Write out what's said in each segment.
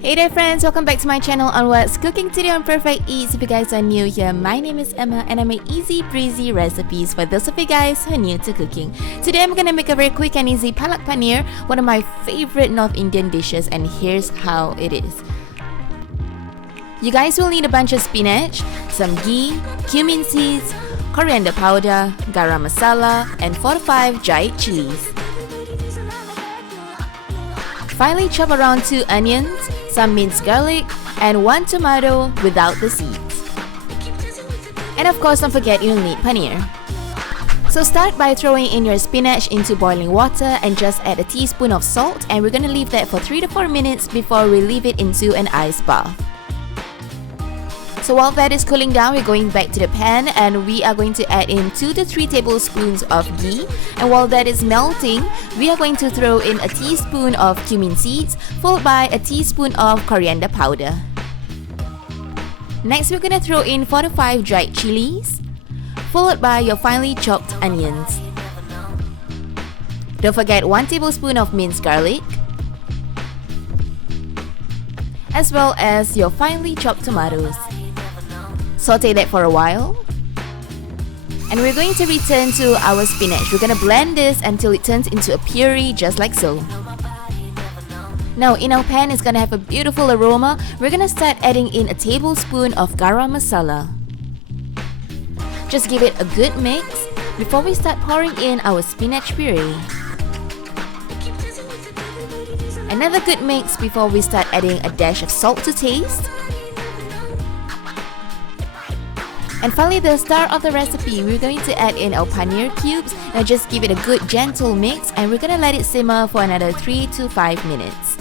Hey there friends, welcome back to my channel on What's Cooking today on Perfiqeats. If you guys are new here, my name is Emma and I make easy breezy recipes for those of you guys who are new to cooking. Today I'm gonna make a very quick and easy palak paneer, one of my favorite North Indian dishes, and here's how it is. You guys will need a bunch of spinach, some ghee, cumin seeds, coriander powder, garam masala, and 4 to 5 dried chillis. Finally chop around 2 onions, some minced garlic, and 1 tomato without the seeds. And of course, don't forget you'll need paneer. So start by throwing in your spinach into boiling water and just add a teaspoon of salt, and we're gonna leave that for 3 to 4 minutes before we leave it into an ice bath. So while that is cooling down, we're going back to the pan and we are going to add in 2 to 3 tablespoons of ghee. And while that is melting, we are going to throw in a teaspoon of cumin seeds, followed by a teaspoon of coriander powder. Next, we're going to throw in 4 to 5 dried chilies, followed by your finely chopped onions. Don't forget 1 tablespoon of minced garlic, as well as your finely chopped tomatoes. Saute that for a while. And we're going to return to our spinach. We're going to blend this until it turns into a puree just like so. Now in our pan, it's going to have a beautiful aroma. We're going to start adding in a tablespoon of garam masala. Just give it a good mix before we start pouring in our spinach puree. Another good mix before we start adding a dash of salt to taste. And finally, the star of the recipe, we're going to add in our paneer cubes. Now just give it a good gentle mix and we're going to let it simmer for another 3 to 5 minutes.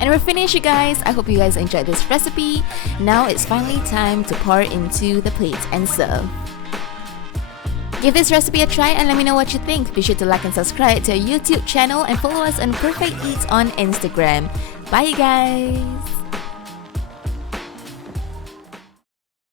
And we're finished, you guys. I hope you guys enjoyed this recipe. Now it's finally time to pour it into the plate and serve. Give this recipe a try and let me know what you think. Be sure to like and subscribe to our YouTube channel and follow us on Perfiqeats on Instagram. Bye, you guys!